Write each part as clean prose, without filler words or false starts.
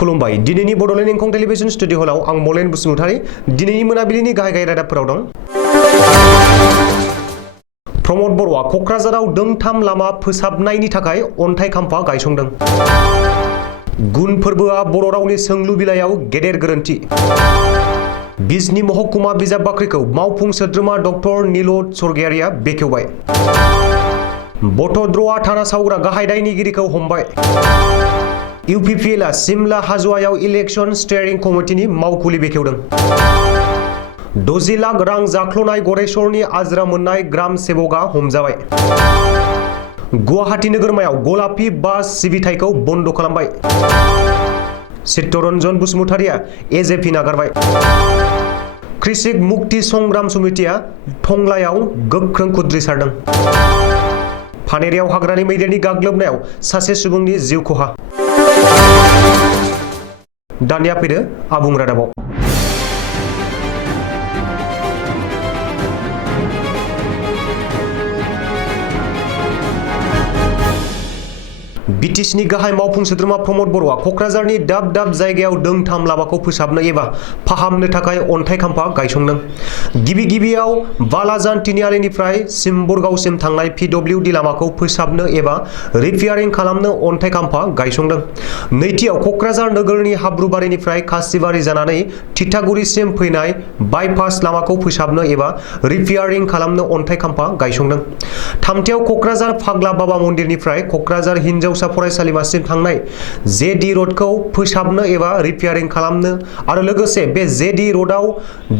खुलुमबाय दिनैनि Bodoland इंखं television studio हलाव आं मलेन बसुमतारी दिनैनि मोनाबिलिनि गाहाय रादाबफोराव दं। प्रमद बर'आ क'क्राझाराव दोंथाम लामा फोसाबनायनि थाखाय अन्थाइ खाम्फा गायसंदों। गुन फोरबोआ बर' रावनि सोंलु बिलाइयाव गेदेर गोरोन्थि। बिजनी महकुमा बिजाब बाख्रिखौ मावफुं सोद्रोमा डक्टर नीलद स्वर्गियारिया बेखेवबाय। बटद्र'आ थाना सावग्रा गाहाय दायनिगिरिखौ हमबाय। UPPLआ सिमला हाजोआव इलेक्शन स्टीयरिं कमिटिनि मावखुलि बेखेवदों। 60 लाख रां जाख्ल'नाय गरेस्वरनि आजिरा मोननाय ग्राम सेवकआ हमजाबाय। गुवाहाटी नोगोरमायाव गलापी बास सिबिथायखौ बन्द खालामबाय। चित्तरन्जन बसुमतारिया AJP नागारबाय। कृषिक मुक्ति संग्राम समितिया टंलायाव गोख्रों खुद्रिसारदों। फानेरियाव हाग्रानि मैदेरनि गाग्लोबनायाव सासे सुबुंनि जिउ खहा। दानिया फैदो आबुं रादाबाव। BTCनि गाहाय मावफुं सोद्रोमा प्रमद बर'आ क'क्राझारनि दाब दाब जायगायाव दोंथाम लामाखौ फोसाबनो एबा फाहामनो थाखाय अन्थाइ खाम्फा गायसंदों। गिबियाव बालाजान तिनिआलिनिफ्राय सिम्बरगावसिम थांनाय PWD लामाखौ फोसाबनो एबा रिपेयारिं खालामनो अन्थाइ खाम्फा गायसंदों। नैथियाव क'क्राझार नोगोरनि हाब्रुबारिनिफ्राय कासिबारि जानानै थिथागुरिसिम फैनाय बाइपास लामाखौ फोसाबनो एबा रिपेयारिं खालामनो अन्थाइ खाम्फा गायसंदों। थामथियाव क'क्राझार फाग्ला बाबा मन्दिरनिफ्राय क'क्राझार हिनजावसा फरायसालिमासिम थांनाय JD र'डखौ फोसाबनो एबा रिपेयारिं खालामनो आरो लोगोसे बे JD र'डआव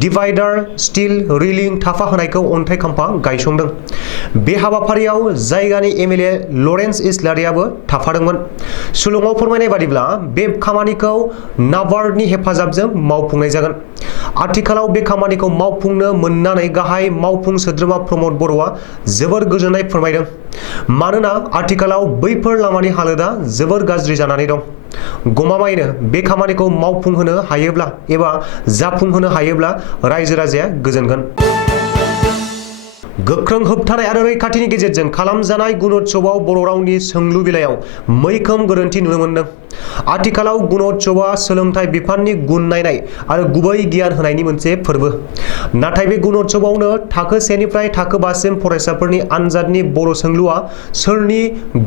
डिभाइडार स्टील रिलिं थाफाहोनायखौ अन्थाइ खाम्फा गायसंदों। बे हाबाफारियाव जायगानि MLA लरेन्स इस्लारियाबो थाफादोंमोन। सुलुङाव फोरमायनाय बादिब्ला बे खामानिखौ नाबार्डनि हेफाजाबजों मावफुंनाय जागोन। आथिखालाव बे खामानिखौ मावफुंनो मोननानै गाहाय मावफुं सोद्रोमा प्रमद बर'आ जोबोर गोजोननाय फोरमायदों। मानोना आथिखालाव बैफोर लामानि हालोदा जोबोर गाज्रि जानानै दं। गमामायैनो बे खामानिखौ मावफुंहोनो हायोब्ला एबा जाफुंहोनो हायोब्ला रायजो राजाया गोजोनगोन। गोख्रों होबथानाय आरो रैखाथिनि गेजेरजों खालामजानाय गुणोत्सवआव बर' रावनि सोंलु बिलाइयाव मैखोम गोरोन्थि नुनो मोन्दों। आथिखालाव गुणोत्सवआ सोलोंथाइ बिफाननि गुन नायनाय आरो गुबै गियान होनायनि मोनसे फोरबो। नाथाय बे गुणोत्सवआवनो थाखो 1 निफ्राय थाखो 5 सिम फरायसाफोरनि आनजादनि बर' सोंलुआ सोरनि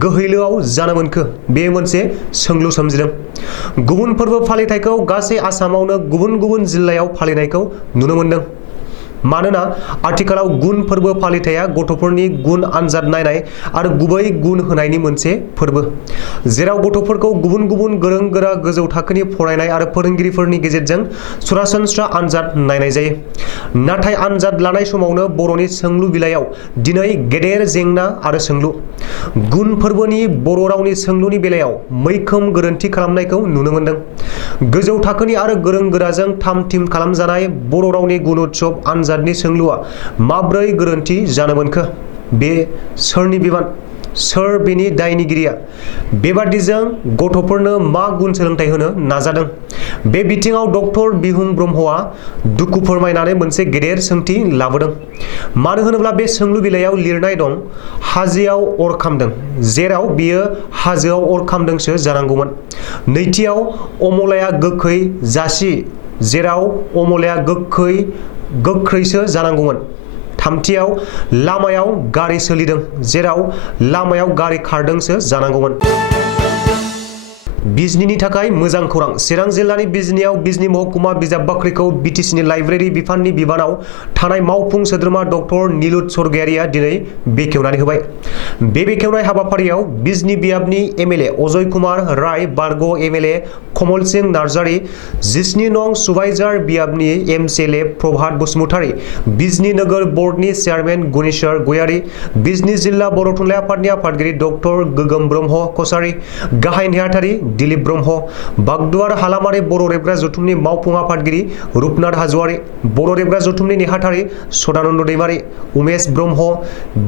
गोहैलोआव जानो मोनखो बे मोनसे सोंलु सोमजिदों। गुबुन फोरबो फालिथायखौ गासै आसामावनो गुबुन गुबुन जिल्लायाव फालिनायखौ नुनो मोन्दों। मानोना आथिखालाव गुन फोरबो फालिथाया गथ'फोरनि गुन आनजाद नायनाय आरो गुबै गुन होनायनि मोनसे फोरबो, जेराव गथ'फोरखौ गुबुन गुबुन गोरों गोरा गोजौ थाखोनि फरायनाय आरो फोरोंगिरिफोरनि गेजेरजों सरासनस्रा आनजाद नायनाय जायो। नाथाय आनजाद लानाय समावनो बर'नि सोंलु बिलाइयाव दिनै गेदेर जेंना आरो सोंलु। गुन फोरबोनि बर' रावनि सोंलुनि बेलायाव मैखोम गोरोन्थि खालामनायखौ नुनो मोन्दों। गोजौ थाखोनि आरो गोरों गोराजों थाम थिम खालामजानाय बर' रावनि गुणोत्सव आनजादनि सोंलुआ माब्रै गोरोन्थि जानो मोनखो? बे सोरनि बिबान? सोर बेनि दायनिगिरिया? बेबादिजों गथ'फोरनो मा गुन सोलोंथाइ होनो नाजादों? बे बिथिङाव डक्टर बिहुं ब्रह्मआ दुखु फोरमायनानै मोनसे गेदेर सोंथि लाबोदों। मानो होनोब्ला बे सोंलु बिलाइयाव लिरनाय दं हाजोआव अर खामदों, जेराव बियो हाजोआव अर खामदोंसो जानांगौमोन। नैथियाव अमलाया गोखै जासि, जेराव अमलाया गोख्रैसो जानांगौमोन। थामथियाव लामायाव गारि सोलिदों, जेराव लामायाव गारि खारदोंसो जानांगौमोन। बिजनीनि थाखाय मोजां खौरां। चिरां जिल्लानि बिजनीआव बिजनी महकुमा बिजाब बाख्रिखौ BTCनि लाइब्रेरि बिफाननि बिबानाव थानाय मावफुं सोद्रोमा डक्टर नीलद स्वर्गियारिया दिनै बेखेवनानै होबाय। बे बेखेवनाय हाबाफारियाव बिजनी बियाबनि MLA अजय कुमार राय, बारग' MLA कमल सिंह नार्जारी, 17 नं सुबाइजार बियाबनि MCLA प्रभात बसुमतारी, बिजनी नोगोर बर्डनि चेयारमेन गुनेश्वर गयारी, बिजनी जिल्ला बर' थुनलाइ आफादनि आफादगिरि डक्टर गोगोम ब्रह्म कसारी, गाहाय नेहाथारि दिलीप ब्रह्म, बागदुवार हालामारि बर' रेबग्रा जथुमनि मावफुं आफादगिरि रुपनाथ हाज'वारी, बर' रेबग्रा जथुमनि नेहाथारि सदानन्द दैमारी, उमेश ब्रह्म,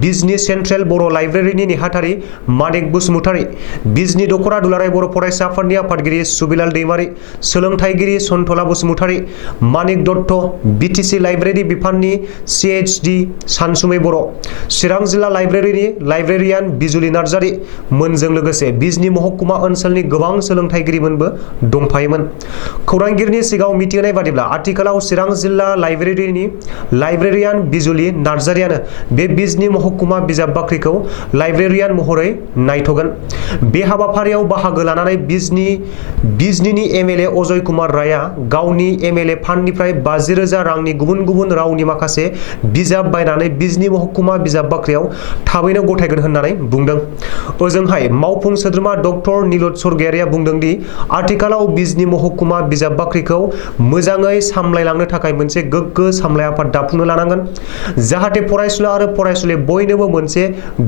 बिजनी सेन्ट्रेल बर' लाइब्रेरिनि नेहाथारि मानिक बसुमतारी, बिजनी दख'रा दुलाराय बर' फरायसा आफादनि आफादगिरि सुबिलाल दैमारी, सोलोंथाइगिरि सन्तला बसुमतारी, मानिक दत्त, BTC लाइब्रेरि बिफाननि CHD सानसुमै बर', चिरां जिल्ला लाइब्रेरिनि लाइब्रेरियान बिजुलि नार्जारी मोनजों लोगोसे बिजनी महकुमा ओनसोलनि गोबां गोबां सोलोंथाइगिरिमोनबो दंफायोमोन। खौरांगिरिनि सिगाङाव मिथिहोनाय बादिब्ला आथिखालाव चिरां जिल्ला लाइब्रेरिनि लाइब्रेरियान बिजुलि नार्जारियानो बे बिजनी महकुमा बिजाब बाख्रिखौ लाइब्रेरियान महरै नायथ'गोन। बे हाबाफारियाव बाहागो लानानै बिजनीनि एमएलए अजय कुमार रायआ गावनि एमएलए फान्डनिफ्राय 50,000 रांनि गुबुन गुबुन रावनि माखासे बिजाब बायनानै बिजनी महकुमा बिजाब बाख्रियाव थाबैनो गथायगोन होननानै बुंदों। ओजोंहाय मावफुं सोद्रोमा डक्टर नीलद सरगयारिया बुंदों दि आथिखालाव बिजनी महकुमा बिजाब बाख्रिखौ मोजाङै सामलायलांनो थाखाय मोनसे गोग्गो सामलाय आफाद दाफुंनो लानांगोन, जाहाथे फरायसुला आरो फरायसुलि बयनोबो मोनसे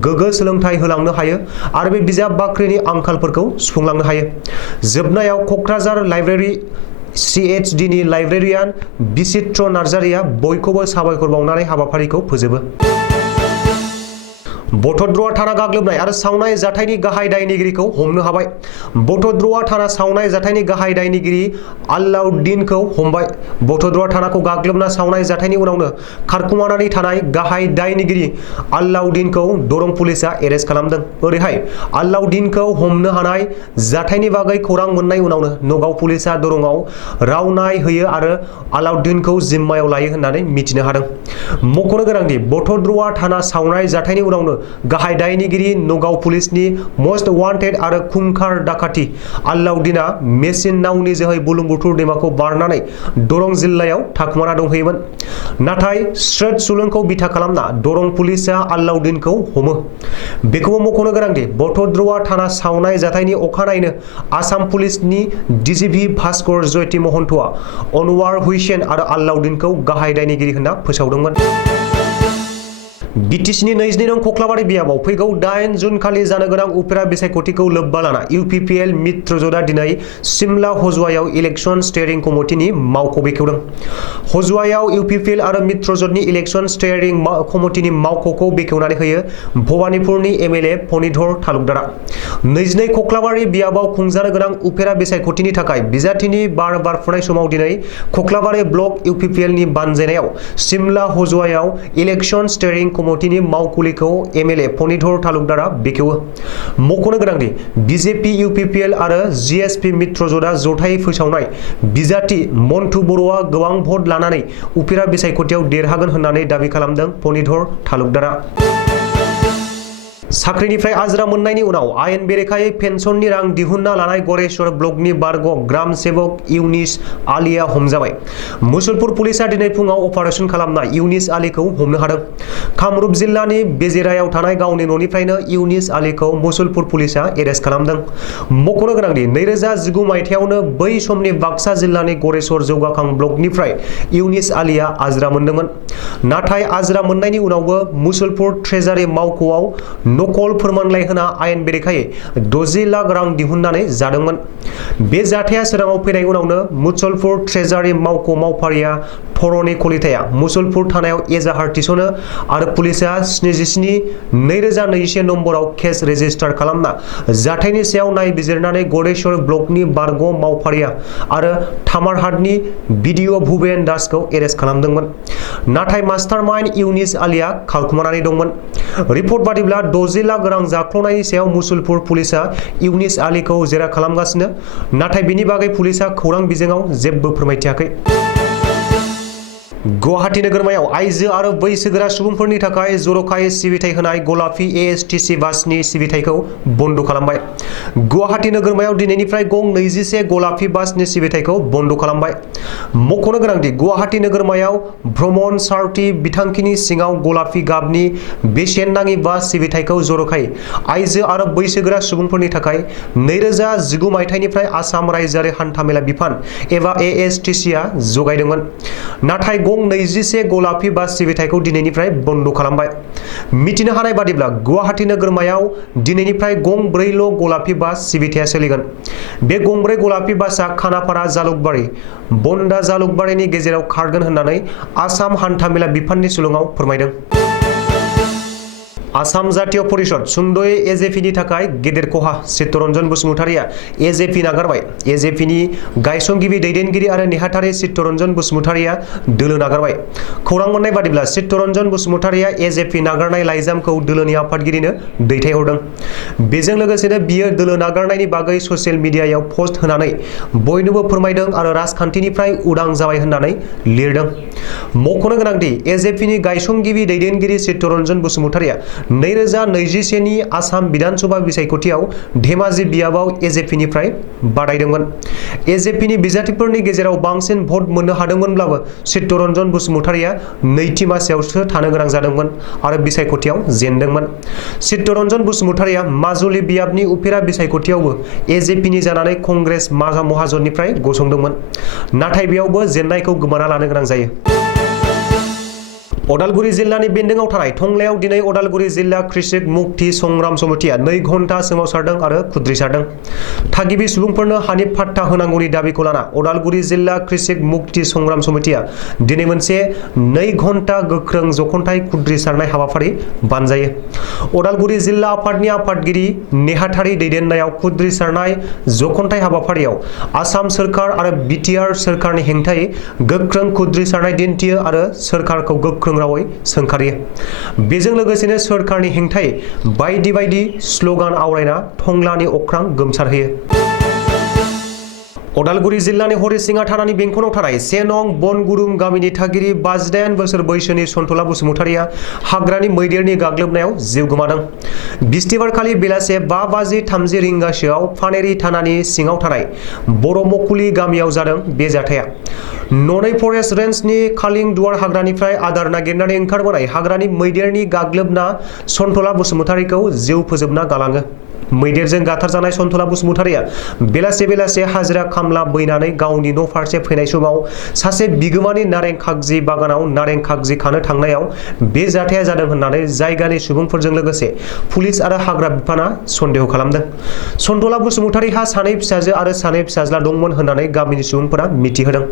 गोग्गो सोलोंथाइ होलांनो हायो आरो बे बिजाब बाख्रिनि आंखालफोरखौ सुफुंलांनो हायो। जोबनायाव क'क्राझार लाइब्रेरि CHD नि लाइब्रेरियान बिचित्र नार्जारिया बयखौबो साबायखर बावनानै हाबाफारिखौ फोजोबो। बटद्रवा थाना गाग्लोबनाय आरो सावनाय जाथायनि गाहाय दायनिगिरिखौ हमनो हाबाय। बटद्रवा थाना सावनाय जाथायनि गाहाय दायनिगिरि आलाउद्दिनखौ हमबाय। बटद्रवा थानाखौ गाग्लोबना सावनाय जाथायनि उनावनो खारखुमानानै थानाय गाहाय दायनिगिरि आलाउद्दिनखौ दरं पुलिसा एरेस्ट खालामदों। ओरैहाय आलाउद्दिनखौ हमनो हानाय जाथायनि बागै खौरां मोननाय उनावनो नगाव पुलिसा दरंआव रावनाय होयो आरो आलाउद्दिनखौ जिम्मायाव लायो होननानै मिथिनो हादों। मख'नो गोनांदि बटद्रवा थाना सावनाय जाथायनि उनावनो गाहाय दायनिगिरि नगाव पुलिसनि मस्ट वान्टेड आरो खुंखार डाकाति आलाउद्दिना मेसिन नावनि जोहै बुरलुंबुथुर दैमाखौ बारनानै दरं जिल्लायाव थाखुमाना दंहैयोमोन। नाथाय स्रोद सुलुंखौ बिथा खालामना दरं पुलिसा आलाउद्दिनखौ हमो। बेखौबो मख'नो गोनांदि बटद्रवा थाना सावनाय जाथायनि अखानायैनो आसाम पुलिसनि DGP भास्कर ज्योति महन्तआ अनवार हुसैन आरो आलाउद्दिनखौ गाहाय दायनिगिरि होनना फोसावदोंमोन। BTCनि 22 नं खख्लाबारि बियाबाव फैगौ 8 जुन खालि जानो गोनां उफेरा बिसायख'थिखौ लोब्बा लाना UPPL मित्रजोंआ दिनै सिमला हजुआयाव इलेक्शन स्टीयरिं कमिटिनि मावख' बेखेवदों। हजुआयाव UPPL आरो मित्रजोंनि इलेक्शन स्टीयरिं कमिटिनि मावख'खौ बेखेवनानै होयो भबानिपुरनि MLA फणिधर तालुकदारा। 22 खख्लाबारि बियाबाव खुंजानो गोनां उफेरा बिसायख'थिनि थाखाय बिजाथिनि बार बारफुनाय समाव दिनै खख्लाबारि ब्लक UPPL नि बानजायनायाव सिमला हजुआयाव इलेक्शन स्टीयरिं कमिटिनि मावखुलिखौ MLA फणिधर तालुकदारा बेखेवो। मख'नो गोनांदि BJP UPPL आरो GSP मित्रजोंआ जथायै फोसावनाय बिजाथि मन्टु बर'आ गोबां भट लानानै उफेरा बिसायख'थियाव देरहागोन होननानै दाबि खालामदों फणिधर तालुकदारा। साख्रिनिफ्राय आजिरा मोननायनि उनाव आयेन बेरेखायै पेन्सननि रां दिहुनना लानाय गरेश्वर ब्लकनि बारग' ग्राम सेवक इउनिस आलिया हमजाबाय। मुसलपुर पुलिसा दिनै फुङाव अपारेशन खालामना इउनिस आलिखौ हमनो हादों। कामरुप जिल्लानि बेजिरायाव थानाय गावनि न'निफ्रायनो इउनिस आलिखौ मुसलपुर पुलिसा एरेस्ट खालामदों। मख'नो गोनांदि 2019 मायथाइयावनो बै समनि बाक्सा जिल्लानि गरेश्वर जौगाखां ब्लकनिफ्राय इउनिस आलिया आजिरा मोनदोंमोन। नाथाय आजिरा मोननायनि उनावबो मुसलपुर ट्रेजारि मावख'आव नकल फोरमानलाइ होना आयेन बेरेखायै 60 लाख रां दिहुननानै जादोंमोन। बे जाथाया सोराङाव फैनाय उनावनो मुसलपुर ट्रेजारि मावख' मावफारिया थर'नि कलिताया मुसलपुर थानायाव एजाहार थिसनो आरो पुलिसा 77/2021 नम्बराव केस रेजिस्टार खालामना जाथायनि सायाव नायबिजिरनानै गरेश्वर ब्लकनि बारग' मावफारिया आरो थामारहाटनि BDO भुबेन दासखौ एरेस्ट खालामदोंमोन। नाथाय मास्टारमाइन्ड इउनिस आलिया खारखुमानानै दंमोन। रिपर्ट बादिब्ला 60 लाख रां जाख्ल'नायनि सायाव मुसलपुर पुलिसा इउनिस आलिखौ जेरा खालामगासिनो, नाथाय बेनि बागै पुलिसा खौरां बिजोङाव जेबो फोरमायथियाखै। गुवाहाटी नोगोरमायाव आइजो आरो बैसोगोरा सुबुंफोरनि थाखाय जर'खायै सिबिथाय होनाय गलाफी ASTC बासनि सिबिथायखौ बन्द खालामबाय। गुवाहाटी नोगोरमायाव दिनैनिफ्राय गं 21 गलाफी बासनि सिबिथायखौ बन्द खालामबाय। मख'नो गोनांदि गुवाहाटी नोगोरमायाव भ्रमण सारथि बिथांखिनि सिङाव गलाफी गाबनि बेसेन नाङि बास सिबिथायखौ जर'खायै आइजो आरो बैसोगोरा सुबुंफोरनि थाखाय 2019 मायथाइनिफ्राय आसाम रायजोआरि हान्थामेला बिफान एबा ASTC आ जगायदोंमोन। नाथाय गं 21 गलाफी बास सिबिथायखौ दिनैनिफ्राय बन्द खालामबाय। मिथिनो हानाय बादिब्ला गुवाहाटी नोगोरमायाव दिनैनिफ्राय गं 4ल' गलाफी बास सिबिथाया सोलिगोन। बे गं 4 गलाफी बासआ खानापारा जालुकबारि बन्दा जालुकबारिनि गेजेराव खारगोन होननानै आसाम हान्थामेला बिफाननि सुलुङाव फोरमायदों। आसाम जातीय परिषद सुंद'यै एजेपिनि थाखाय गेदेर खहा चित्तरन्जन बसुमतारिया एजेपि नागारबाय। एजेपिनि गायसनगिरि दैदेनगिरि आरो नेहाथारि चित्तरन्जन बसुमतारिया दोलो नागारबाय। खौरां मोननाय बादिब्ला चित्तरन्जन बसुमतारिया एजेपि नागारनाय लाइजामखौ दोलोनि आफादगिरिनो दैथायहरदों। बेजों लोगोसेनो बियो दोलो नागारनायनि बागै ससियेल मिडियायाव पस्ट होनानै बयनोबो फोरमायदों आरो राजखान्थिनिफ्राय उदां जाबाय होननानै लिरदों। मख'नो गोनांदि एजेपिनि गायसनगिरि दैदेनगिरि चित्तरन्जन बसुमतारिया 2021 नि आसाम बिधानसभा बिसायख'थियाव धेमाजि बियाबाव एजेपिनिफ्राय बादायदोंमोन। एजेपिनि बिजाथिफोरनि गेजेराव बांसिन भट मोननो हादोंमोनब्लाबो चित्तरन्जन बसुमतारिया नैथि मासियावसो थानो गोनां जादोंमोन आरो बिसायख'थियाव जेनदोंमोन। चित्तरन्जन बसुमतारिया माजुलि बियाबनि उफेरा बिसायख'थियावबो एजेपिनि जानानै कंग्रेस महाजननिफ्राय गसंदोंमोन, नाथाय बेयावबो जेननायखौ गोमाना लानो गोनां जायो। अदालगुरि जिल्लानि बेन्दोंआव थानाय टंलायाव दिनै अदालगुरि जिल्ला कृषक मुक्ति संग्राम समितिया 2 घन्टा सोमावसारदों आरो खुद्रिसारदों। थागिबि सुबुंफोरनो हानि फाट्टा होनांगौनि दाबिखौ लाना अदालगुरि जिल्ला कृषक मुक्ति संग्राम समितिया दिनै मोनसे 2 घन्टा गोख्रों जखनथाय खुद्रिसारनाय हाबाफारि बानजायो। अदालगुरि जिल्ला आफादनि आफादगिरि नेहाथारि दैदेननायाव खुद्रिसारनाय जखनथाय हाबाफारियाव आसाम सोरखार आरो बिटिआर सोरखारनि हेंथायै गोख्रों खुद्रिसारनाय दिन्थियो आरो सोरखारखौ गोख्रों रावै सोंखारियो। बेजों लोगोसेनो सोरखारनि हेंथायै बायदि बायदि स्लगान आवरायना टंलानि अख्रां गोमसारहोयो। अदालगुरि जिल्लानि हरिसिङा थानानि बेंखनाव थानाय 1 नं बनगुरुं गामिनि थागिरि 58 बोसोर बैसोनि सन्थला बसुमतारिया हाग्रानि मैदेरनि गाग्लोबनायाव जिउ गोमादों। बिस्तिबारखालि बेलासे 5:30 रिंगासोआव पानेरि थानानि सिङाव थानाय बर'मकुलि गामियाव जादों बे जाथाया। ननै फरेस्ट रेन्जनि खालिंदुवार हाग्रानिफ्राय आदार नागिरनानै ओंखारबोनाय हाग्रानि मैदेरनि गाग्लोबना सन्थला बसुमतारिखौ जिउ फोजोबना गालाङो। मैदेरजों गाथारजानाय सन्थला बसुमतारिया बेलासे हाजिरा खामला बैनानै गावनि न' फारसे फैनाय समाव सासे बिगोमानि नारें खागजि बागानाव नारें खागजि खानो थांनायाव बे जाथाया जादों होननानै जायगानि सुबुंफोरजों लोगोसे पुलिस आरो हाग्रा बिफाना सन्देह खालामदों। सन्थला बसुमतारिहा 2 फिसाजो आरो 2 फिसाज्ला दंमोन होननानै गामिनि सुबुंफोरा मिथिहोदों।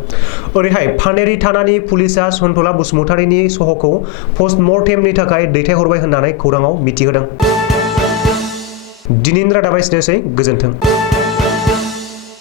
ओरैहाय पानेरि थानानि पुलिसआ सन्थला बसुमतारिनि सह'खौ पस्टमर्टेमनि थाखाय दैथायहरबाय होननानै खौराङाव मिथिहोदों। दिनैनि रादाबा एसेनोसै, गोजोन्थों।